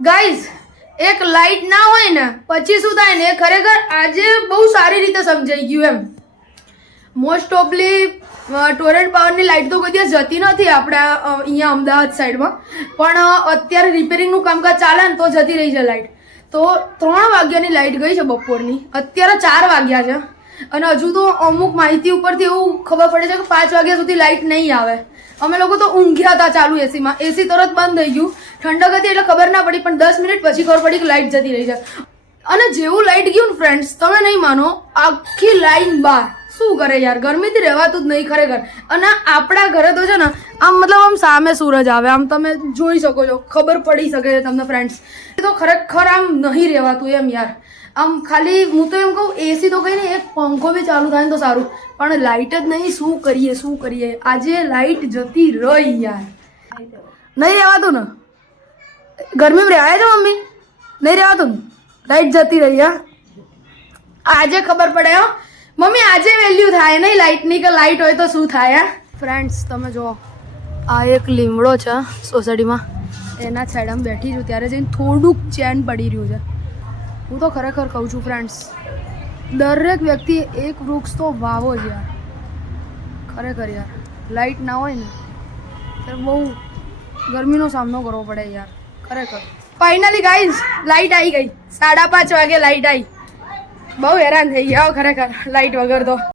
Guys એક light ના હોય ને પછી શું થાય ને ખરેખર આજે બહુ સારી રીતે સમજાઈ ગયું એમ. મોસ્ટ ઓફલી ટોરેન્ટ પાવરની લાઇટ તો કોઈ દિવસ જતી નથી આપણે અહીંયા અમદાવાદ સાઈડમાં, પણ અત્યારે રિપેરિંગનું કામકાજ ચાલે ને તો જતી રહી છે લાઇટ. તો 3 વાગ્યાની લાઇટ ગઈ છે બપોરની, અત્યારે 4 વાગ્યા છે અને હજુ તો અમુક માહિતી ઉપરથી એવું ખબર પડે છે કે 5 વાગ્યા સુધી લાઇટ નહીં આવે. અમે લોકો તો ઊંઘ્યા હતા ચાલુ એસીમાં, એસી તરત બંધ થઈ ગયું, ઠંડક હતી એટલે ખબર ના પડી, પણ 10 મિનિટ પછી ખબર પડી કે લાઇટ જતી રહી છે. અને જેવું લાઇટ ગયું ને ફ્રેન્ડ્સ, તમે નહીં માનો, આખી લાઈન બહાર. શું કરે યાર, ગરમીથી રહેવાતું જ નહીં ખરેખર. અને આપણા ઘરે તો છે ને આમ મતલબ આમ સામે સૂરજ આવે, આમ તમે જોઈ શકો છો, ખબર પડી શકે છે તમને ફ્રેન્ડ્સ. તો ખરેખર આમ નહીં રહેવાતું એમ યાર. આમ ખાલી હું તો એમ કહું એસી તો કઈ નહીં, એક પંખો બી ચાલુ થાય ને તો સારું, પણ લાઇટ જ નહીં. શું કરીએ આજે આજે જતી રહી યાર. નહીં રહેવાતું ને, ગરમીમાં રહેવાય છે મમ્મી, નહીં રહેવાતું ને, લાઇટ જતી રહી. હા આજે ખબર પડે હો મમ્મી, આજે વેલ્યુ થાય નહીં લાઇટની, કે લાઇટ હોય તો શું થાય. ફ્રેન્ડ્સ તમે જુઓ, આ એક લીમડો છે સોસાયટીમાં, એના સાઈડમાં બેઠી છું, ત્યારે જઈને થોડુંક ચેન પડી રહ્યું છે. હું તો ખરેખર કહું છું ફ્રેન્ડ્સ, દરેક વ્યક્તિએ એક વૃક્ષ તો વાવો જ યાર. ખરેખર યાર, લાઇટ ના હોય ને ત્યારે બહુ ગરમીનો સામનો કરવો પડે યાર ખરેખર. ફાઇનલી ગાઈઝ લાઇટ આવી ગઈ, 5:30 વાગે લાઇટ આવી. બહુ હેરાન થઈ ગયા ખરેખર લાઇટ વગર તો.